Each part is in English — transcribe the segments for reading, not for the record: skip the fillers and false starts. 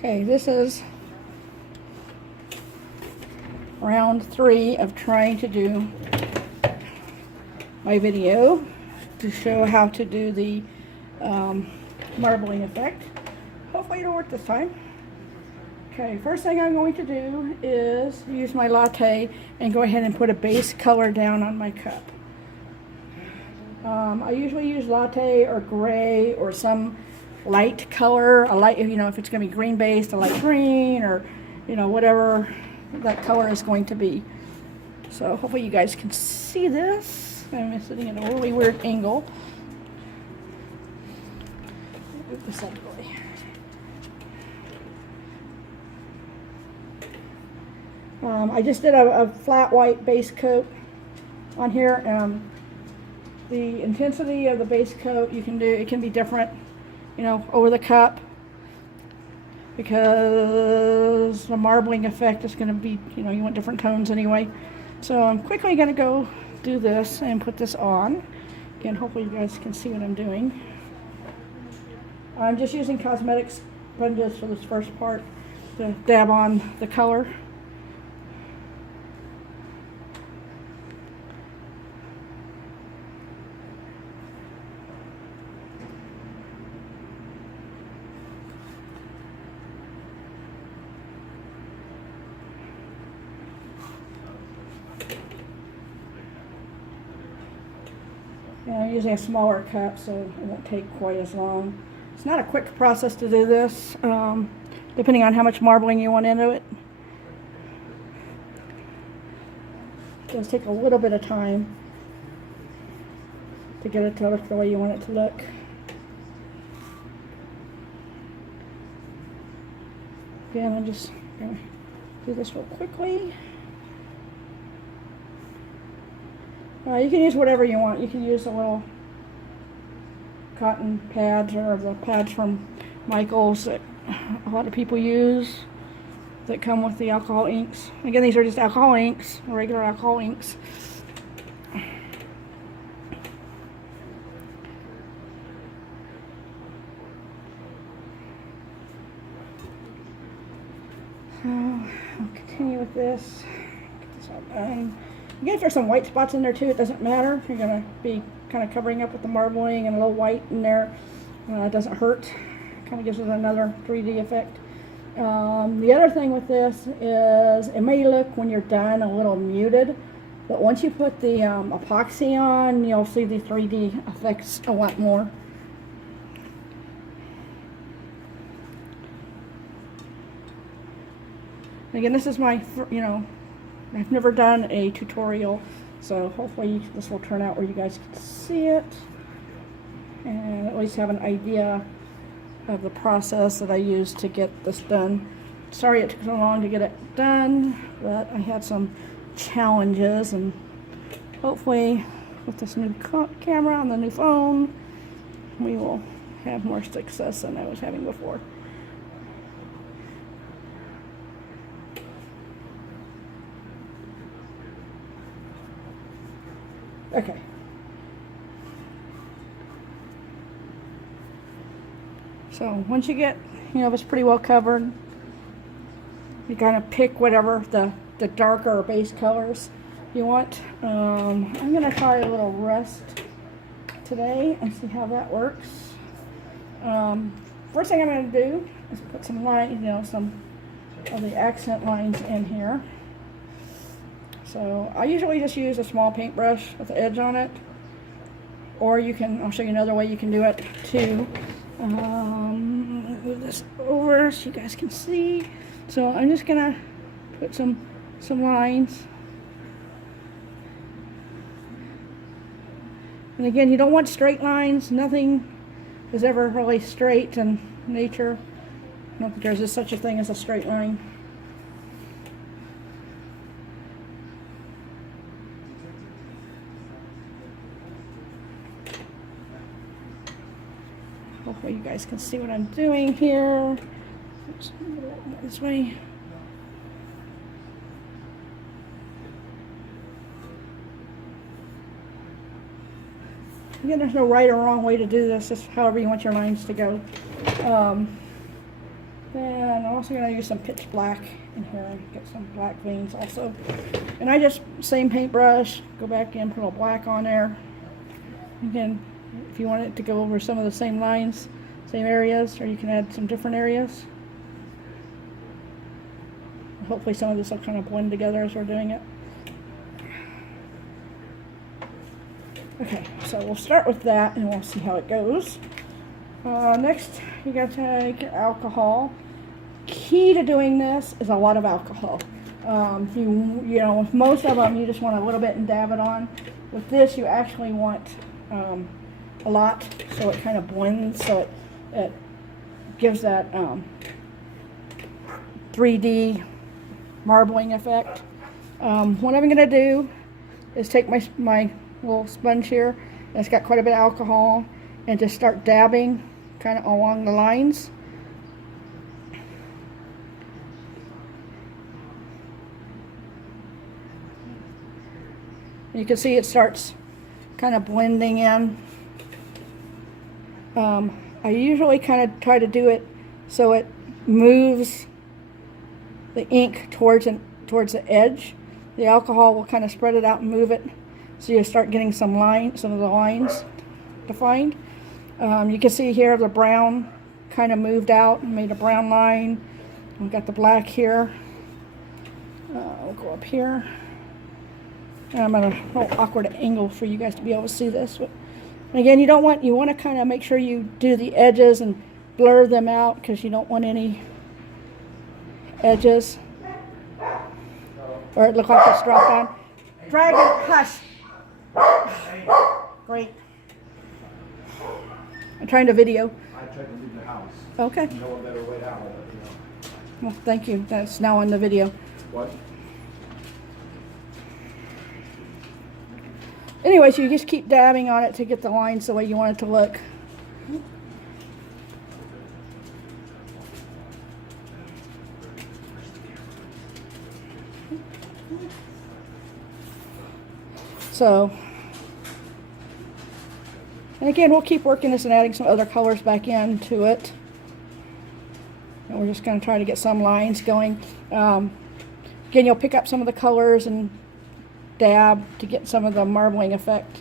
Okay, this is round 3 of trying to do my video to show how to do the marbling effect. Hopefully it'll work this time. Okay, first thing I'm going to do is use my latte and go ahead and put a base color down on my cup. I usually use latte or gray or some light color, a light, you know, if it's going to be green based, a light green, or, you know, whatever that color is going to be. So hopefully you guys can see this. I'm sitting at a really weird angle. Move this out of the way. I just did a flat white base coat on here. The intensity of the base coat, you can do, it can be different, you know, over the cup, because the marbling effect is going to be, you know, you want different tones anyway. So I'm quickly going to go do this and put this on. Again, hopefully you guys can see what I'm doing. I'm just using cosmetic sponges for this first part to dab on the color. I'm using a smaller cup, so it won't take quite as long. It's not a quick process to do this, depending on how much marbling you want into it. It does take a little bit of time to get it to look the way you want it to look. Again, I'm just going to do this real quickly. You can use whatever you want. You can use the little cotton pads or the pads from Michael's that a lot of people use that come with the alcohol inks. Again, these are just alcohol inks, regular alcohol inks. So I'll continue with this. Get this all done. Again, if there's some white spots in there too, it doesn't matter. You're going to be kind of covering up with the marbling and a little white in there. It doesn't hurt. Kind of gives it another 3D effect. The other thing with this is it may look when you're done a little muted, but once you put the epoxy on, you'll see the 3D effects a lot more. Again, this is my, you know, I've never done a tutorial, so hopefully this will turn out where you guys can see it and at least have an idea of the process that I used to get this done. Sorry it took so long to get it done, but I had some challenges, and hopefully with this new camera on the new phone, we will have more success than I was having before. Okay. So once you get, you know, it's pretty well covered, you kind of pick whatever the darker base colors you want. I'm going to try a little rust today and see how that works. First thing I'm going to do is put some lines, you know, some of the accent lines in here. So I usually just use a small paintbrush with the edge on it, or you can, I'll show you another way you can do it too. Move this over so you guys can see. So I'm just gonna put some lines. And again, you don't want straight lines. Nothing is ever really straight in nature. Not that there's such a thing as a straight line. Hopefully you guys can see what I'm doing here. Oops, this way. Again, there's no right or wrong way to do this, just however you want your lines to go. Then I'm also going to use some pitch black in here and get some black veins also. And I just, same paintbrush, go back in, put a little black on there. Again, if you want it to go over some of the same lines, same areas, or you can add some different areas. Hopefully some of this will kind of blend together as we're doing it. Okay, so we'll start with that and we'll see how it goes. Next, you gotta take your alcohol. Key to doing this is a lot of alcohol. You know, with most of them, you just want a little bit and dab it on. With this, you actually want a lot, so it kind of blends, so it gives that 3D marbling effect. What I'm gonna do is take my little sponge here, and it's got quite a bit of alcohol, and just start dabbing kind of along the lines. You can see it starts kind of blending in. I usually kind of try to do it so it moves the ink towards the edge. The alcohol will kind of spread it out and move it, so you start getting some of the lines defined. You can see here the brown kind of moved out and made a brown line. We've got the black here. We'll go up here. And I'm at a little awkward angle for you guys to be able to see this. But again, you want to kind of make sure you do the edges and blur them out, because you don't want any edges or it look like it's dropped on. Dragon, hush. Great. I'm trying to video. I tried to leave the house. Okay. No better way out of it, you know. Well, thank you. That's now on the video. What? Anyways, you just keep dabbing on it to get the lines the way you want it to look. So, and again, we'll keep working this and adding some other colors back into it. And we're just going to try to get some lines going. Again, you'll pick up some of the colors and dab to get some of the marbling effect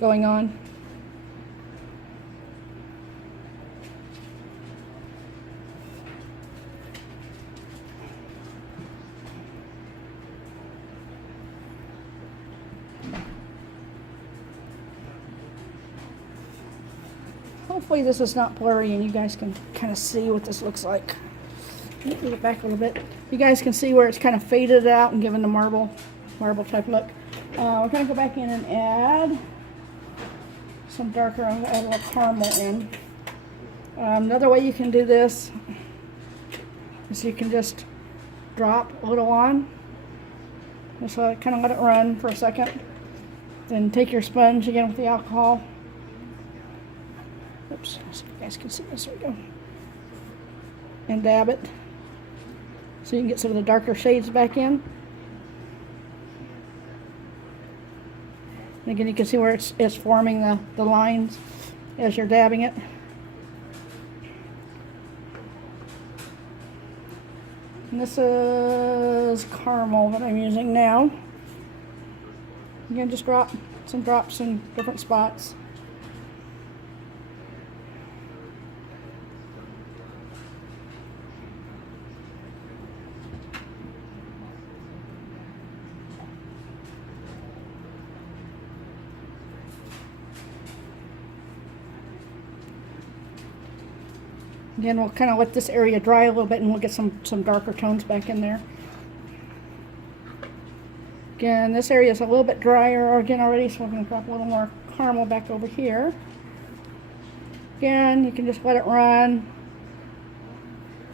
going on. Hopefully this is not blurry and you guys can kind of see what this looks like. Let me get it back a little bit. You guys can see where it's kind of faded out and given the marble type look. We're going to go back in and add some darker. I'm going to add a little caramel in. Another way you can do this is you can just drop a little on. Just kind of let it run for a second. Then take your sponge again with the alcohol. Oops, so you guys can see this. There we go. And dab it, so you can get some of the darker shades back in. And again, you can see where it's forming the lines as you're dabbing it. And this is caramel that I'm using now. Again, just drop some drops in different spots. Again, we'll kind of let this area dry a little bit and we'll get some darker tones back in there. Again, this area is a little bit drier again already, so we're going to drop a little more caramel back over here. Again, you can just let it run.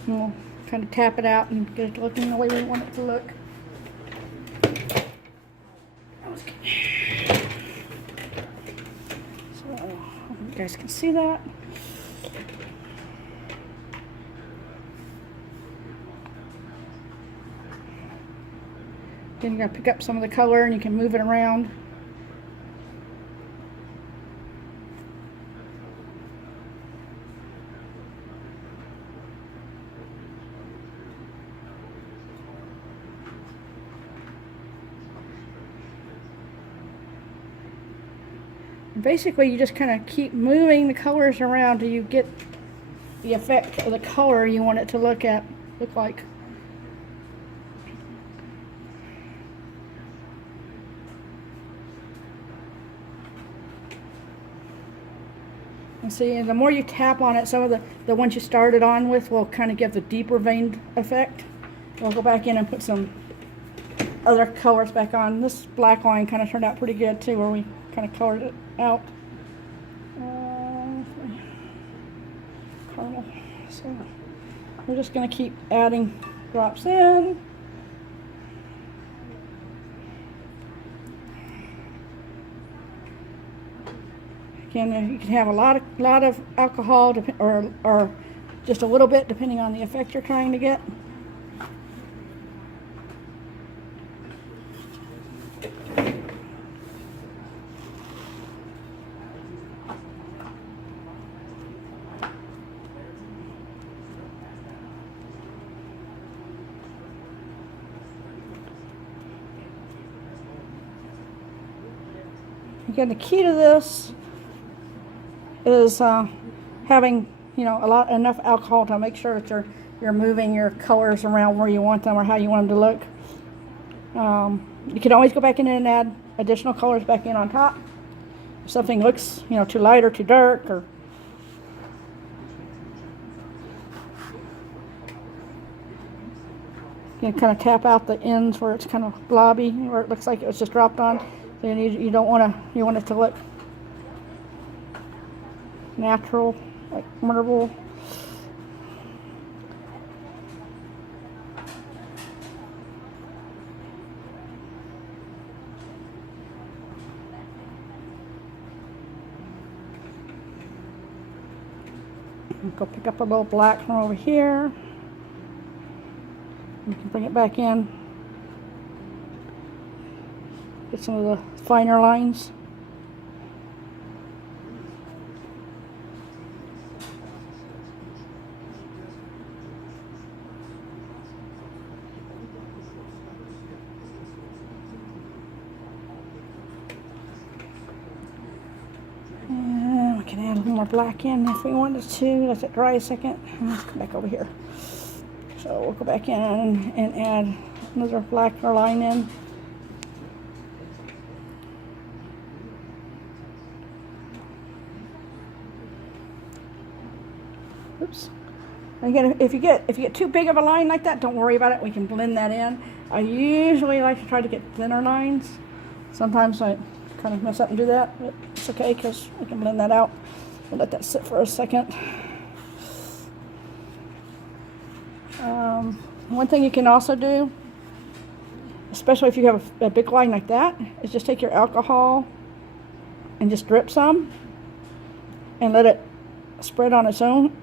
And we'll kind of tap it out and get it looking the way we want it to look. So, I hope you guys can see that. Then you're going to pick up some of the color and you can move it around. Basically, you just kind of keep moving the colors around till you get the effect of the color you want it to look like. And see, and the more you tap on it, some of the ones you started on with will kind of give the deeper veined effect. We'll go back in and put some other colors back on. This black line kind of turned out pretty good too, where we kind of colored it out. Caramel. So we're just going to keep adding drops in. Again, you can have a lot of alcohol, or just a little bit, depending on the effect you're trying to get. Again, the key to this is having, you know, enough alcohol to make sure that you're moving your colors around where you want them or how you want them to look. You can always go back in and add additional colors back in on top. If something looks, you know, too light or too dark, or you can kind of tap out the ends where it's kind of blobby, where it looks like it was just dropped on. Then you don't want to, you want it to look natural, like marble. Go pick up a little black from over here. You can bring it back in. Get some of the finer lines. And we can add a little more black in if we wanted to. Let it dry a second. Let's come back over here. So we'll go back in and add another blacker line in. Oops. Again, if you get too big of a line like that, don't worry about it. We can blend that in. I usually like to try to get thinner lines. Sometimes I kind of mess up and do that, but it's okay because we can blend that out. We'll let that sit for a second. One thing you can also do, especially if you have a big line like that, is just take your alcohol and just drip some and let it spread on its own.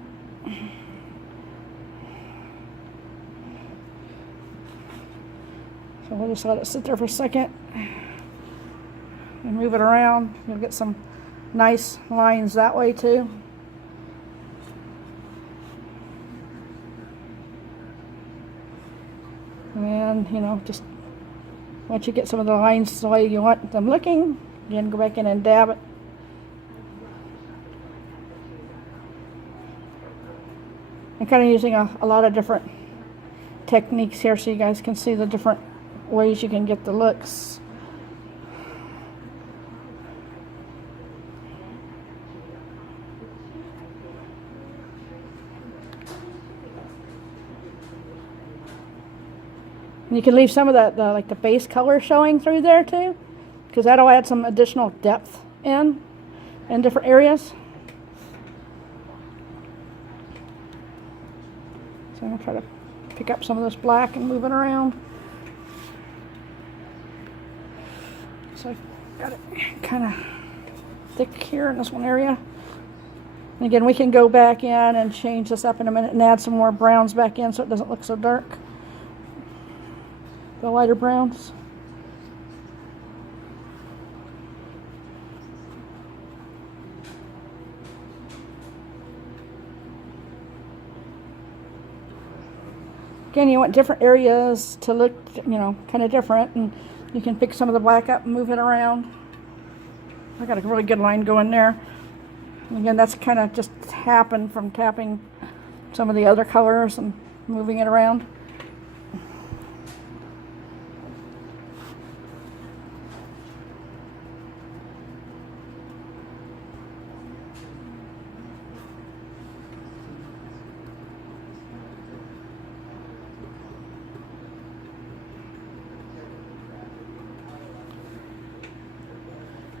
So we'll just let it sit there for a second and move it around. You'll get some nice lines that way too. And, you know, just once you get some of the lines the way you want them looking, again, go back in and dab it. I'm kind of using a lot of different techniques here so you guys can see the different ways you can get the looks. And you can leave some of like the base color showing through there too, because that'll add some additional depth in different areas. So I'm gonna try to pick up some of this black and move it around. So I got it kind of thick here in this one area. And again, we can go back in and change this up in a minute and add some more browns back in so it doesn't look so dark. The lighter browns. Again, you want different areas to look, you know, kind of different, and you can pick some of the black up and move it around. I got a really good line going there. And again, that's kind of just happened from tapping some of the other colors and moving it around.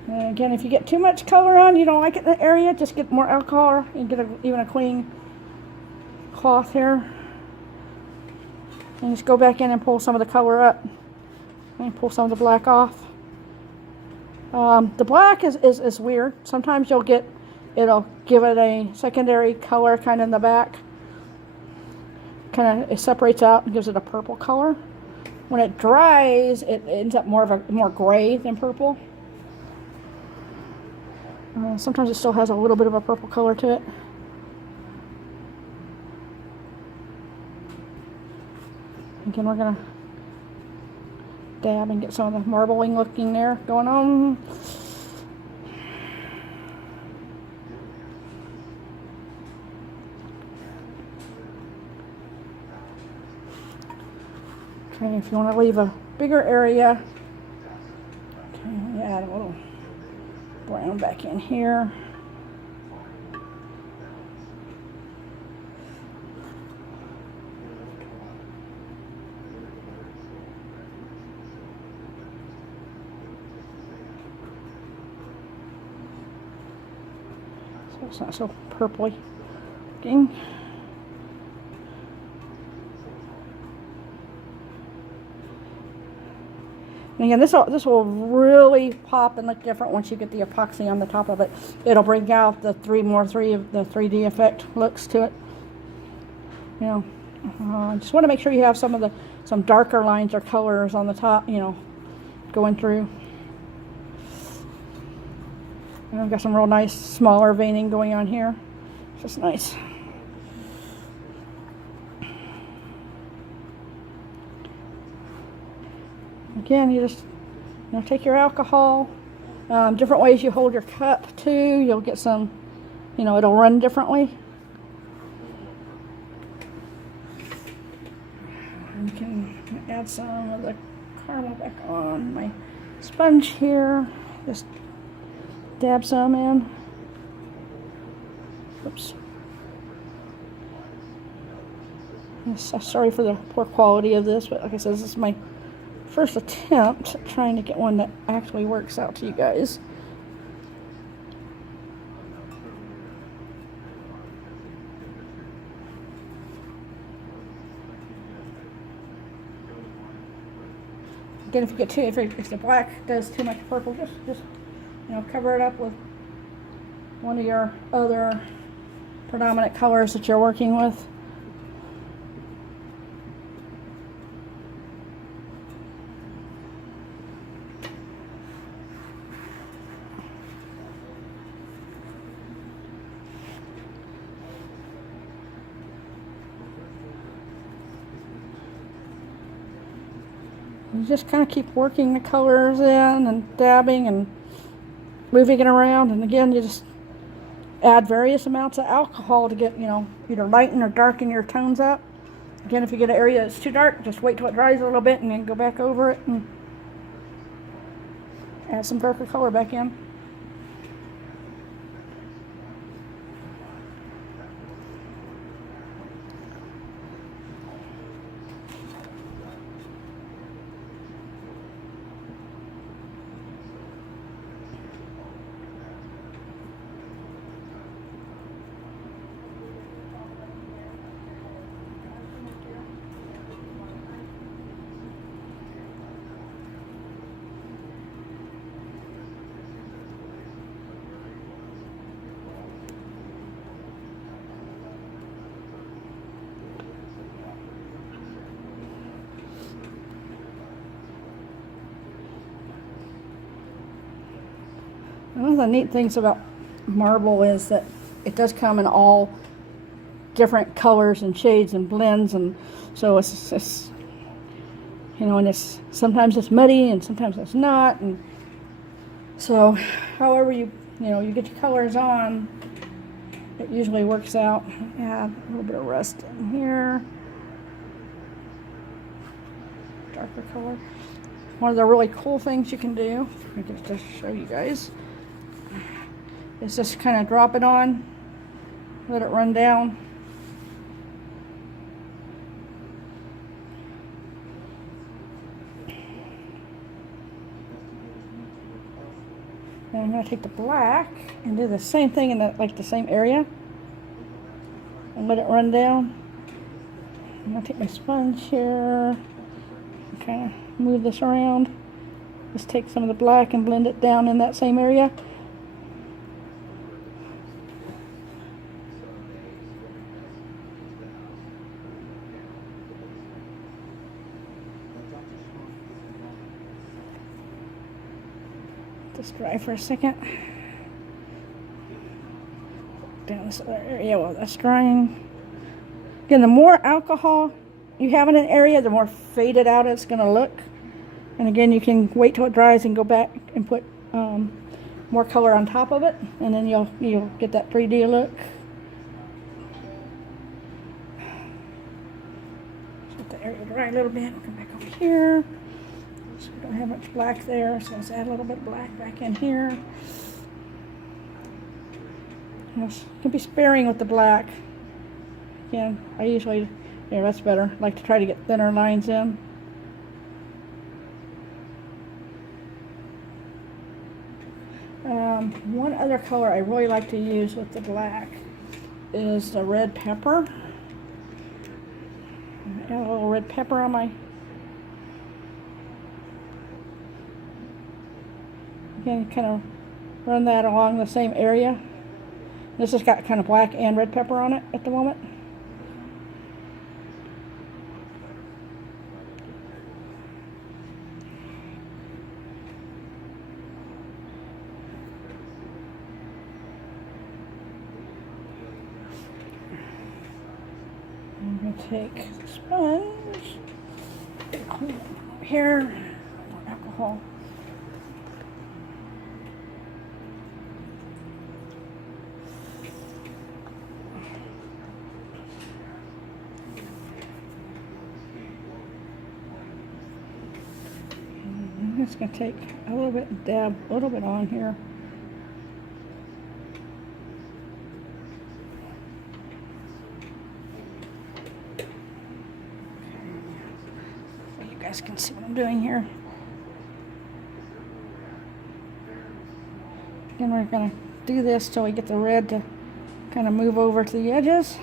And again, if you get too much color on, you don't like it in the area, just get more alcohol and get even a clean cloth here. And just go back in and pull some of the color up. And pull some of the black off. The black is weird. Sometimes it'll give it a secondary color kind of in the back. Kind of, it separates out and gives it a purple color. When it dries, it ends up more gray than purple. Sometimes it still has a little bit of a purple color to it. Again, we're going to dab and get some of the marbling looking there going on. Okay, if you want to leave a bigger area, okay, add a little brown back in here. So it's not so purpley looking. And again, this will really pop and look different once you get the epoxy on the top of it. It'll bring out the 3D effect looks to it. You know, just want to make sure you have some darker lines or colors on the top. You know, going through. And I've got some real nice smaller veining going on here. It's just nice. Again, you just take your alcohol. Different ways you hold your cup too. You'll get some, it'll run differently. You can add some of the caramel back on my sponge here. Just dab some in. Oops. Yes, sorry for the poor quality of this, but like I said, this is my first attempt at trying to get one that actually works out to you guys. Again, if the black does too much purple, just cover it up with one of your other predominant colors that you're working with. You just kind of keep working the colors in and dabbing and moving it around. And again, you just add various amounts of alcohol to get, either lighten or darken your tones up. Again, if you get an area that's too dark, just wait till it dries a little bit and then go back over it and add some darker color back in. One of the neat things about marble is that it does come in all different colors and shades and blends, and so it's and sometimes it's muddy and sometimes it's not, and So, however you get your colors on, it usually works out. Add a little bit of rust in here. Darker color. One of the really cool things you can do, I can just show you guys, is just kind of drop it on, let it run down. And I'm going to take the black and do the same thing in the same area and let it run down. I'm going to take my sponge here and kind of move this around. Just take some of the black and blend it down in that same area. Just dry for a second. Down this other area while that's drying. Again, the more alcohol you have in an area, the more faded out it's going to look. And again, you can wait till it dries and go back and put more color on top of it, and then you'll get that 3D look. Let the area dry a little bit. We'll come back over here. So we don't have much black there, so let's add a little bit of black back in here. You can be sparing with the black. Again, I usually, yeah, that's better. I like to try to get thinner lines in. One other color I really like to use with the black is the red pepper. Add a little red pepper on my. Again, kind of run that along the same area. This has got kind of black and red pepper on it at the moment. I'm going to take the sponge, clean it here, alcohol. I'm just going to take a little bit, dab a little bit on here. So you guys can see what I'm doing here. Again, we're going to do this till we get the red to kind of move over to the edges.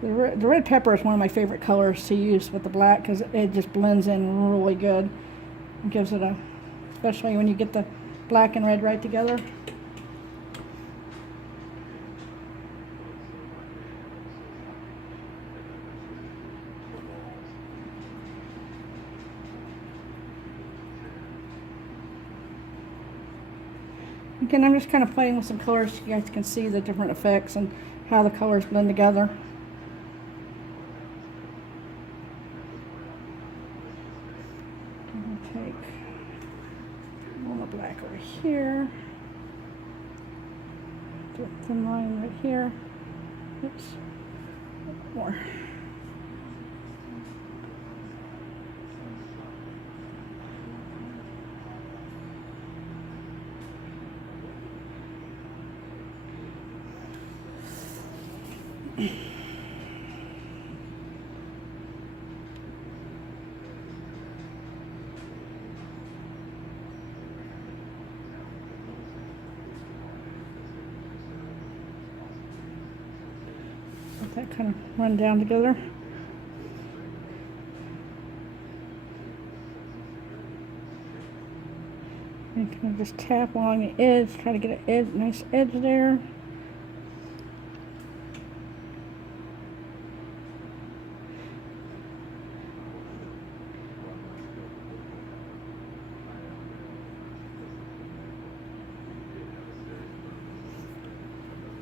The red pepper is one of my favorite colors to use with the black because it just blends in really good. It gives it a, especially when you get the black and red right together. Again, I'm just kind of playing with some colors so you guys can see the different effects and how the colors blend together. Take a little black over here, do a thin line right here. Oops, a little more. Let that kind of run down together. And kind of just tap along the edge, try to get an edge, nice edge there.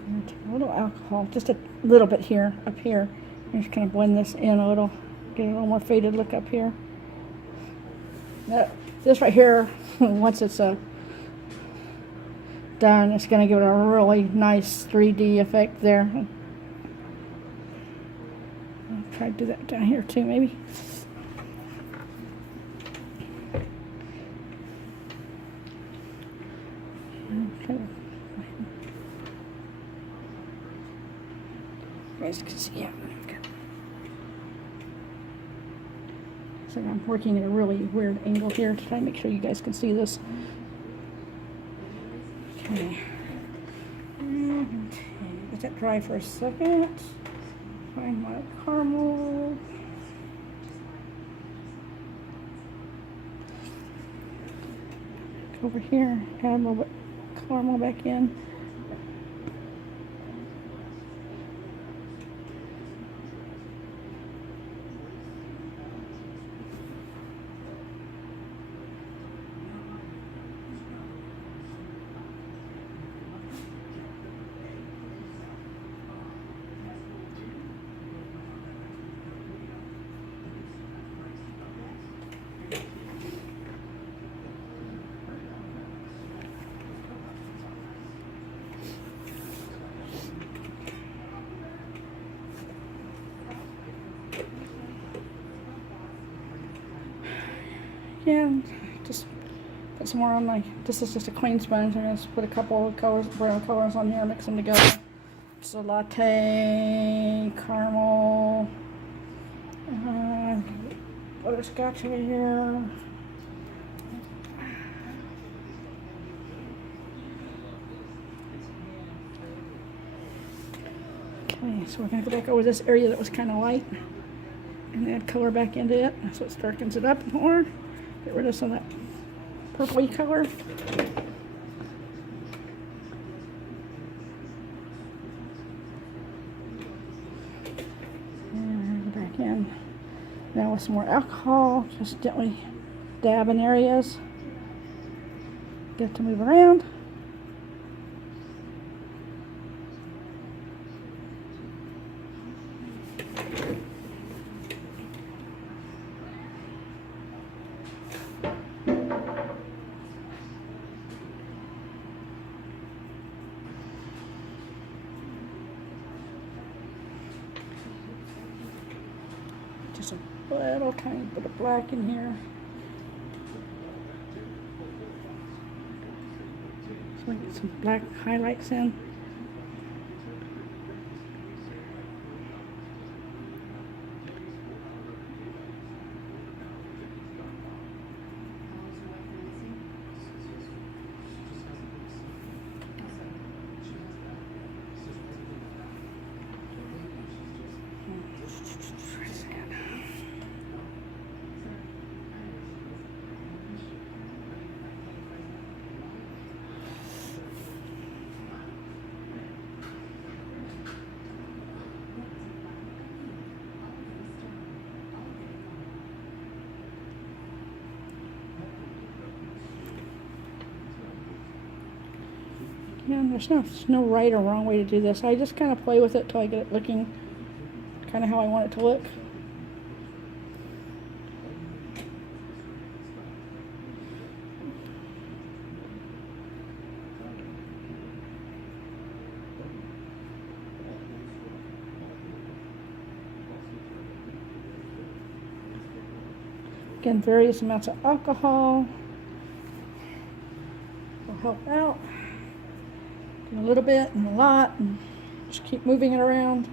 And take a little alcohol, just a little bit here, up here, Just kind of blend this in a little, get a little more faded look up here. This right here, once it's done, it's going to give it a really nice 3D effect there. I'll try to do that down here too, maybe. Okay. You guys can see, yeah. So I'm working at a really weird angle here to try and make sure you guys can see this. Okay. Let that dry for a second. Find my caramel. Go over here, add a little bit of caramel back in. Yeah, just put some more on my, this is just a clean sponge. I'm going to put a couple of colors, brown colors on here, mix them together. It's a latte, caramel, butterscotch over here. Okay, so we're going to go back over this area that was kind of light and add color back into it. So it darkens it up more. Get rid of some of that purpley color. And go back in. Now with some more alcohol, just gently dab in areas. Get it to move around. Just a little tiny bit of black in here. So we get some black highlights in. Yeah, there's no right or wrong way to do this. I just kind of play with it till I get it looking kind of how I want it to look. Again, various amounts of alcohol will help out. A little bit and a lot, and just keep moving it around.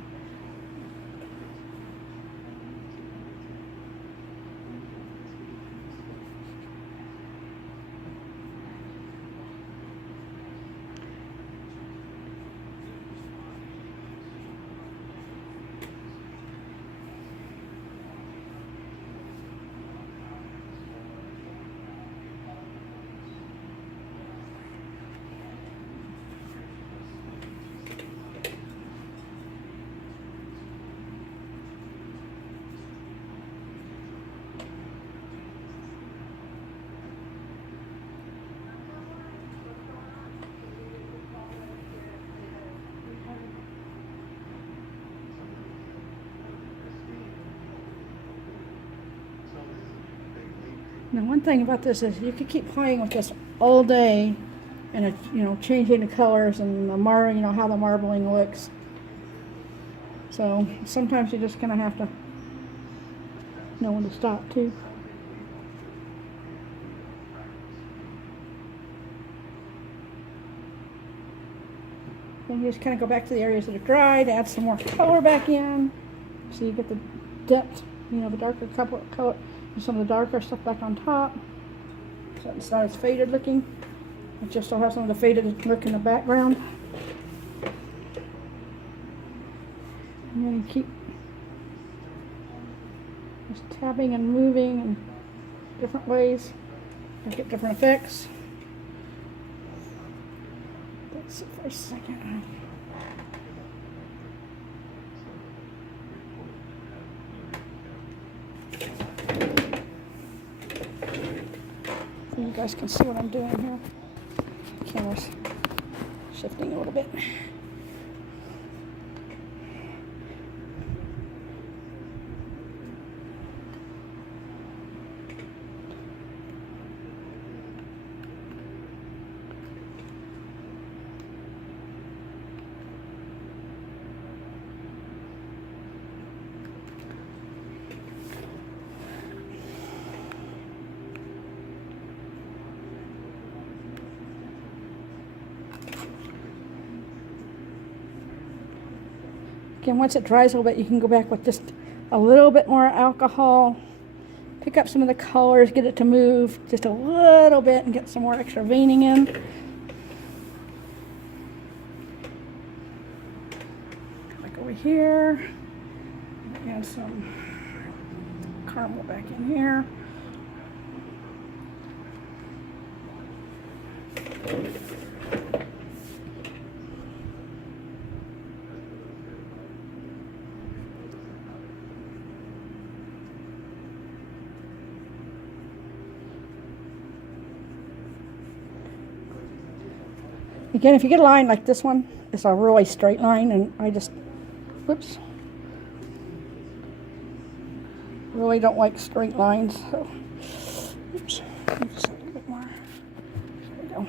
Now, one thing about this is you could keep playing with this all day, and it, changing the colors and the how the marbling looks. So sometimes you're just gonna have to know when to stop too. Then you just kind of go back to the areas that are dried, add some more color back in, so you get the depth, the darker color, and some of the darker stuff back on top, so it's not as faded looking. It just still has some of the faded look in the background. And then you keep just tapping and moving in different ways to get different effects. Let's see for a second. So you guys can see what I'm doing here. The camera's shifting a little bit. Again, once it dries a little bit, you can go back with just a little bit more alcohol, pick up some of the colors, get it to move just a little bit, and get some more extra veining in. Like over here, add some caramel back in here. Again, if you get a line like this one, it's a really straight line, and I just, whoops, really don't like straight lines, so, oops, just a little bit more, there we go.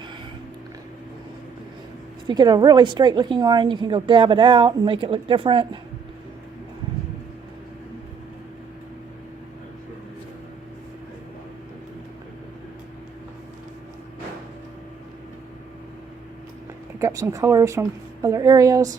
If you get a really straight looking line, you can go dab it out and make it look different. Pick up some colors from other areas.